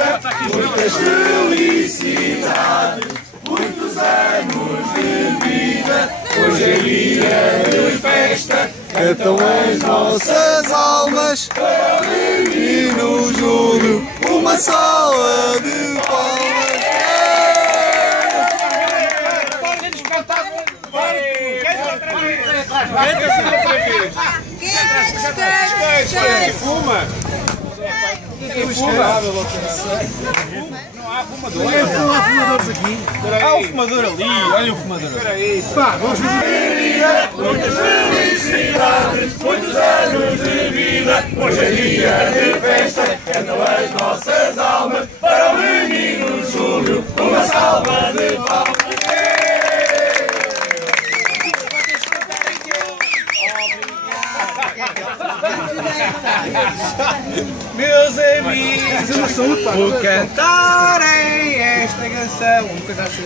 vida, muitas felicidades, muitos anos de vida. Hoje é dia de festa, cantam as nossas almas para o menino Júlio. Uma salva de palmas. Quem fuma? Quem fuma? Não há fumador. Há fumadores aqui. Há o fumador ali. Olha o fumador. Espera aí. Pá, vamos fazer. Muitas felicidades, muitos anos de vida. Hoje é dia de festa, cantam as nossas almas para o menino Júlio. Uma salva de palmas. Meus amigos, vou cantarem esta canção. Uma coisa assim,